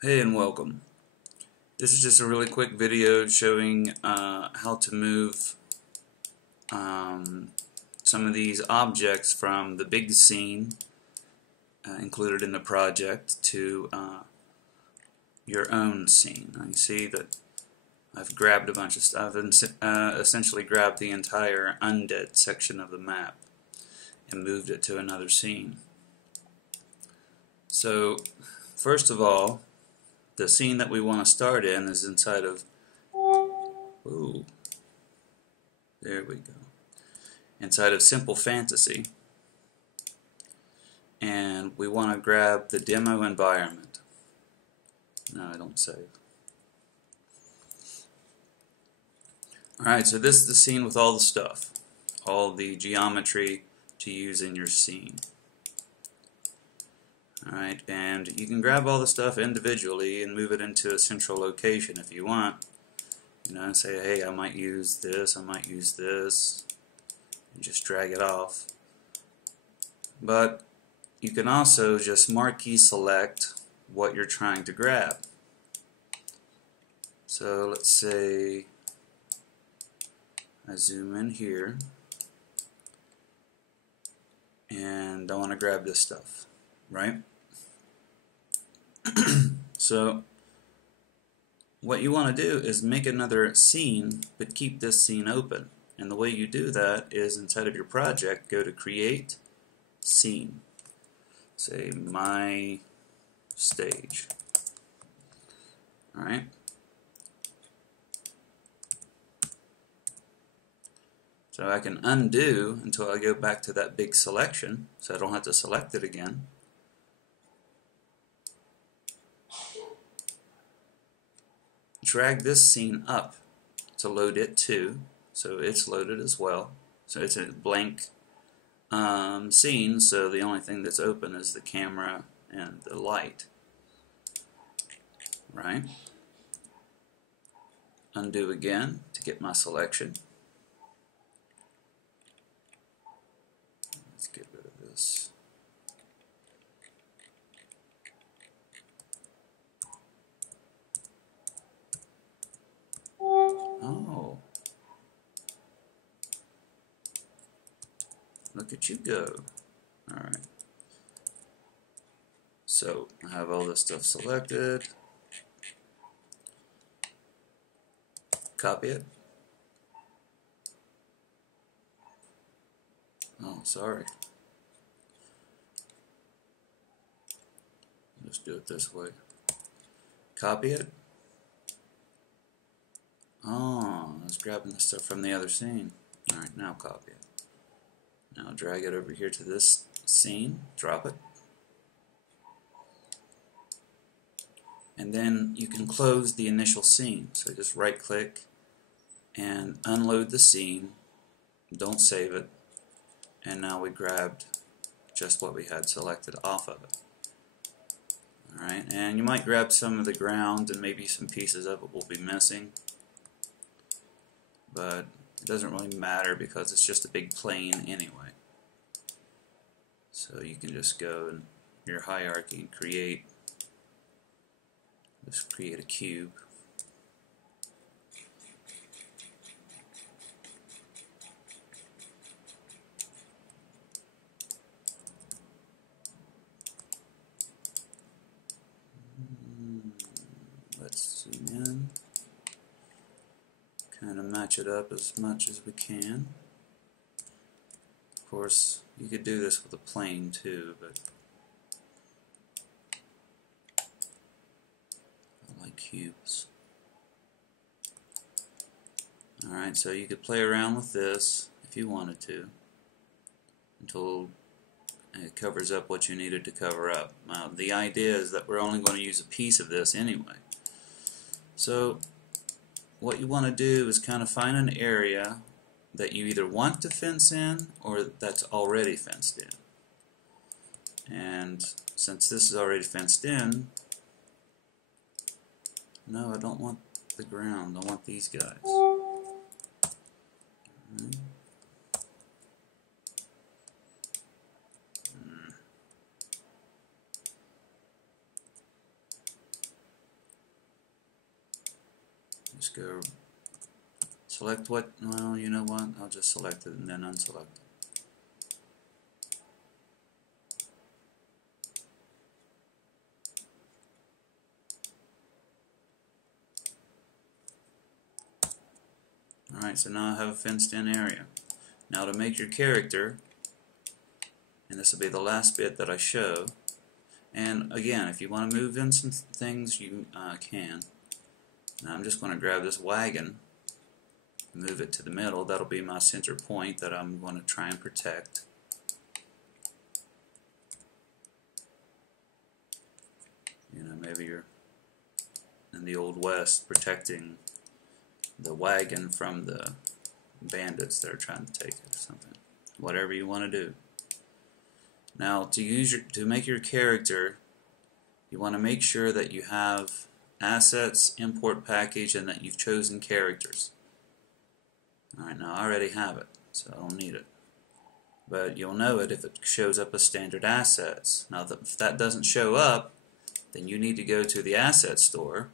Hey and welcome. This is just a really quick video showing how to move um, some of these objects from the big scene included in the project to your own scene. Now you see that I've grabbed a bunch of stuff and essentially grabbed the entire undead section of the map and moved it to another scene. So first of all, the scene that we want to start in is inside of, ooh, there we go, inside of Simple Fantasy, and we want to grab the demo environment. No, I don't save. Alright, so this is the scene with all the stuff, all the geometry to use in your scene. Alright, and you can grab all the stuff individually and move it into a central location if you want. You know, say, hey, I might use this, and just drag it off. But you can also just marquee select what you're trying to grab. So let's say I zoom in here and I want to grab this stuff, right? So what you want to do is make another scene but keep this scene open, and the way you do that is inside of your project, go to create scene, say my stage. Alright, so I can undo until I go back to that big selection so I don't have to select it again. Drag this scene up to load it too, so it's loaded as well. So it's a blank scene, so the only thing that's open is the camera and the light. Right? Undo again to get my selection. Let's get rid of this. Oh. Look at you go. Alright. So I have all this stuff selected. Copy it. Oh, sorry. Let's do it this way. Copy it. Oh, I was grabbing the stuff from the other scene. Alright, now copy it. Now drag it over here to this scene, drop it. And then you can close the initial scene. So just right click and unload the scene. Don't save it. And now we grabbed just what we had selected off of it. Alright, and you might grab some of the ground and maybe some pieces of it will be missing. But it doesn't really matter because it's just a big plane anyway. So you can just go in your hierarchy and create. Just create a cube. Let's zoom in. Kind of match it up as much as we can. Of course, you could do this with a plane too, but I like cubes. Alright, so you could play around with this if you wanted to until it covers up what you needed to cover up. Now, the idea is that we're only going to use a piece of this anyway. So what you want to do is kind of find an area that you either want to fence in or that's already fenced in. And since this is already fenced in, no, I don't want the ground, I want these guys. Just go select what, well, you know what, I'll just select it and then unselect it. Alright, so now I have a fenced in area. Now to make your character, and this will be the last bit that I show, and again, if you want to move in some things, you can. Now I'm just going to grab this wagon, move it to the middle. That'll be my center point that I'm going to try and protect. You know, maybe you're in the Old West protecting the wagon from the bandits that are trying to take it or something. Whatever you want to do. Now to make your character, you want to make sure that you have assets, import package, and that you've chosen characters. Alright, now I already have it, so I don't need it. But you'll know it if it shows up as standard assets. Now if that doesn't show up, then you need to go to the asset store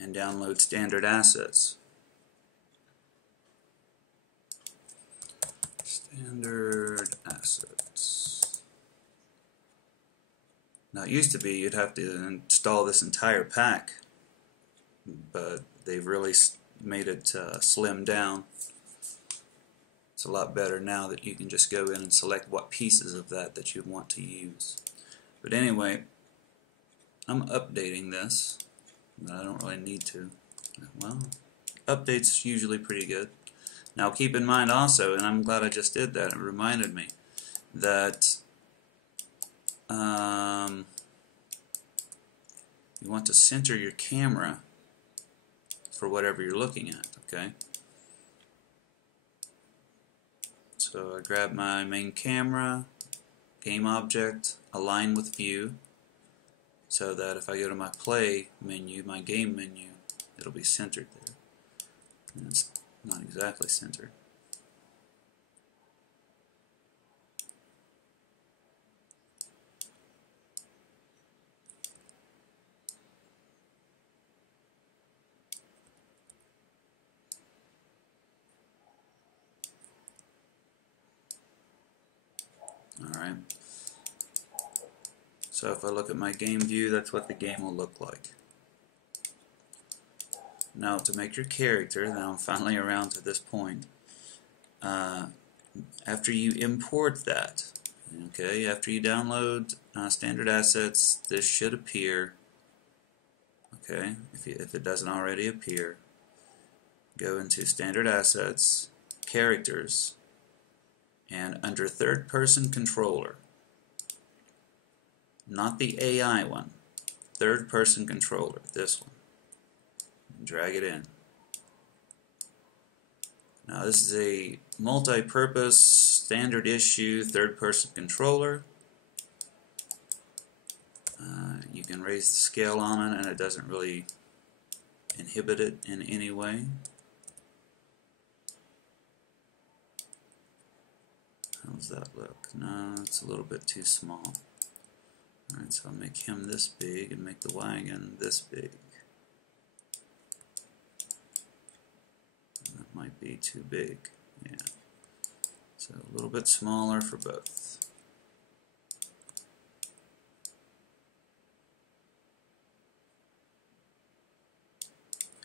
and download standard assets. Standard assets. Now it used to be you'd have to install this entire pack, but they've really made it slim down. It's a lot better now that you can just go in and select what pieces of that you want to use. But anyway, I'm updating this, but I don't really need to. Well, updates usually pretty good. Now keep in mind also, and I'm glad I just did that, it reminded me that you want to center your camera for whatever you're looking at, okay? So I grab my main camera, game object, align with view, so that if I go to my play menu, my game menu, it'll be centered there. And it's not exactly centered. Alright. So if I look at my game view, that's what the game will look like. Now to make your character, now I'm finally around to this point. After you import that, okay, after you download standard assets, this should appear. Okay, if it doesn't already appear, go into standard assets, characters, and under third person controller, not the AI one, third person controller, this one, and drag it in. Now this is a multi-purpose standard issue third person controller. You can raise the scale on it and it doesn't really inhibit it in any way. How does that look? No, it's a little bit too small. Alright, so I'll make him this big and make the wagon this big. That might be too big. Yeah. So a little bit smaller for both.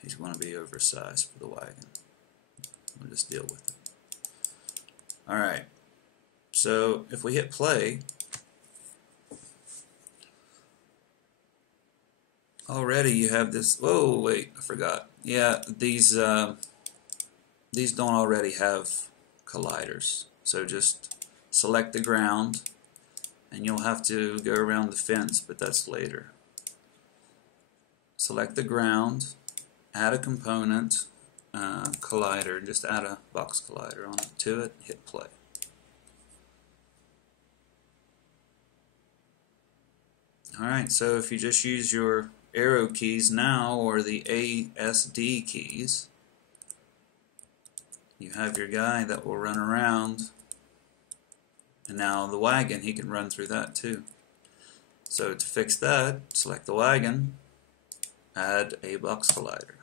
He's going to be oversized for the wagon. We'll just deal with it. Alright. So if we hit play, already you have this. Oh wait, I forgot. Yeah, these don't already have colliders. So just select the ground, and you'll have to go around the fence, but that's later. Select the ground, add a component, collider, just add a box collider on it to it, hit play. Alright, so if you just use your arrow keys now, or the ASD keys, you have your guy that will run around And now the wagon, he can run through that too. So to fix that, select the wagon, add a box collider.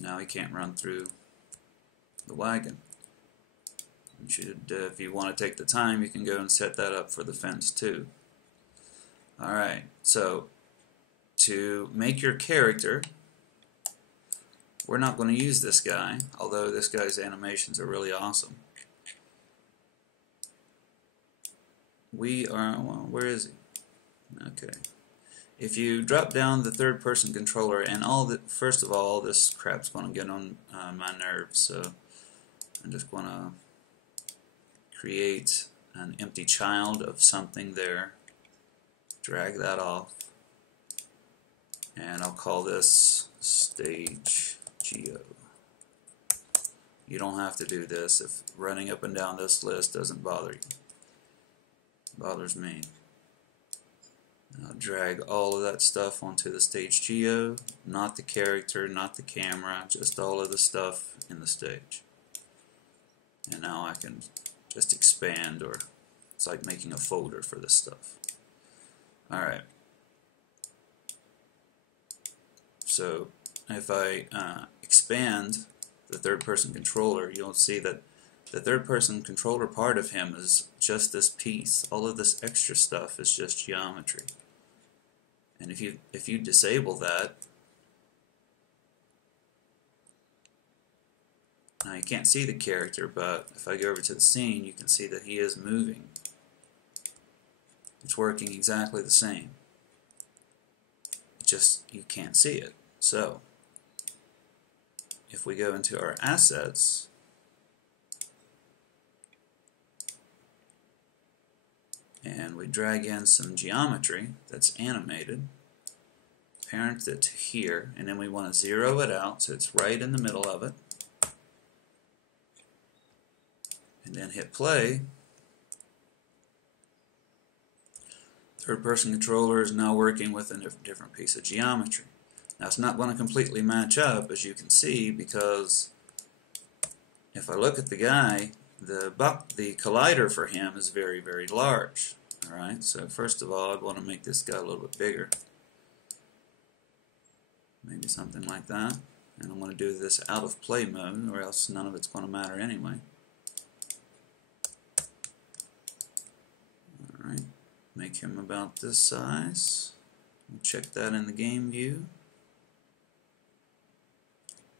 Now he can't run through the wagon. You should, if you want to take the time, you can go and set that up for the fence too. Alright, so to make your character, we're not going to use this guy, although this guy's animations are really awesome. We are, well, where is he? Okay. If you drop down the third person controller, and first of all, this crap's going to get on my nerves, so I'm just going to create an empty child of something there, drag that off, and I'll call this stage geo. You don't have to do this if running up and down this list doesn't bother you. It bothers me. I'll drag all of that stuff onto the stage geo, not the character, not the camera, just all of the stuff in the stage. And now I can just expand, or it's like making a folder for this stuff. Alright. So if I expand the third person controller, you'll see that the third person controller part of him is just this piece. All of this extra stuff is just geometry. And if you disable that, now you can't see the character, but if I go over to the scene, you can see that he is moving. It's working exactly the same. Just you can't see it. So if we go into our assets, and we drag in some geometry that's animated, parent it to here, and then we want to zero it out so it's right in the middle of it, and then hit play. Third person controller is now working with a different piece of geometry. Now it's not going to completely match up, as you can see, because if I look at the guy, the collider for him is very, very large. Alright, so first of all, I want to make this guy a little bit bigger. Maybe something like that. And I'm going to do this out of play mode, or else none of it's going to matter anyway. Alright, make him about this size. We'll check that in the game view.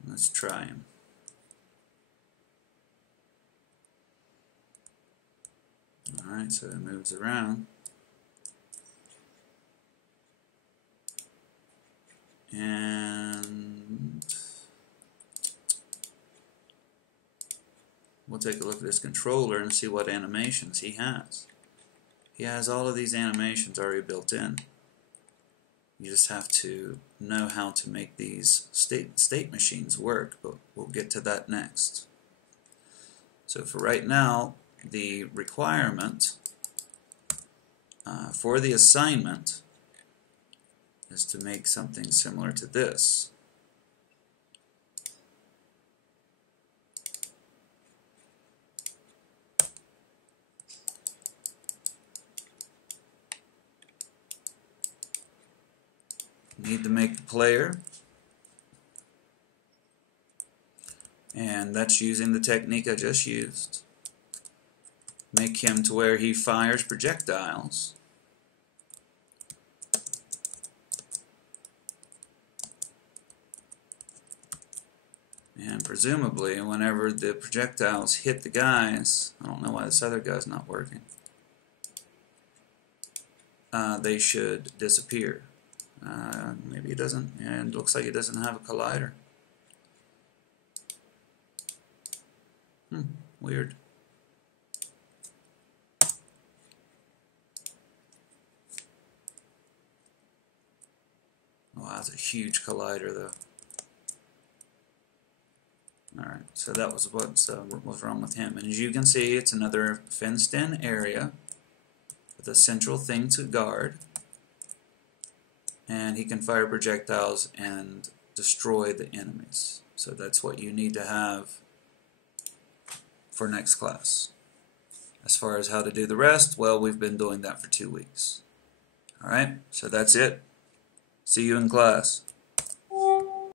Let's try him. Alright, so it moves around. And we'll take a look at this controller and see what animations he has. He has all of these animations already built in. You just have to know how to make these state machines work, but we'll get to that next. So for right now, the requirement for the assignment is to make something similar to this. Need to make the player, and that's using the technique I just used. Make him to where he fires projectiles. And presumably, whenever the projectiles hit the guys, I don't know why this other guy's not working, they should disappear. Maybe it doesn't, and it looks like it doesn't have a collider. Weird. Wow, that's a huge collider though. Alright, so that was what was wrong with him. And as you can see, it's another fenced-in area with a central thing to guard. And he can fire projectiles and destroy the enemies. So that's what you need to have for next class. As far as how to do the rest, well, we've been doing that for 2 weeks. Alright, so that's it. See you in class.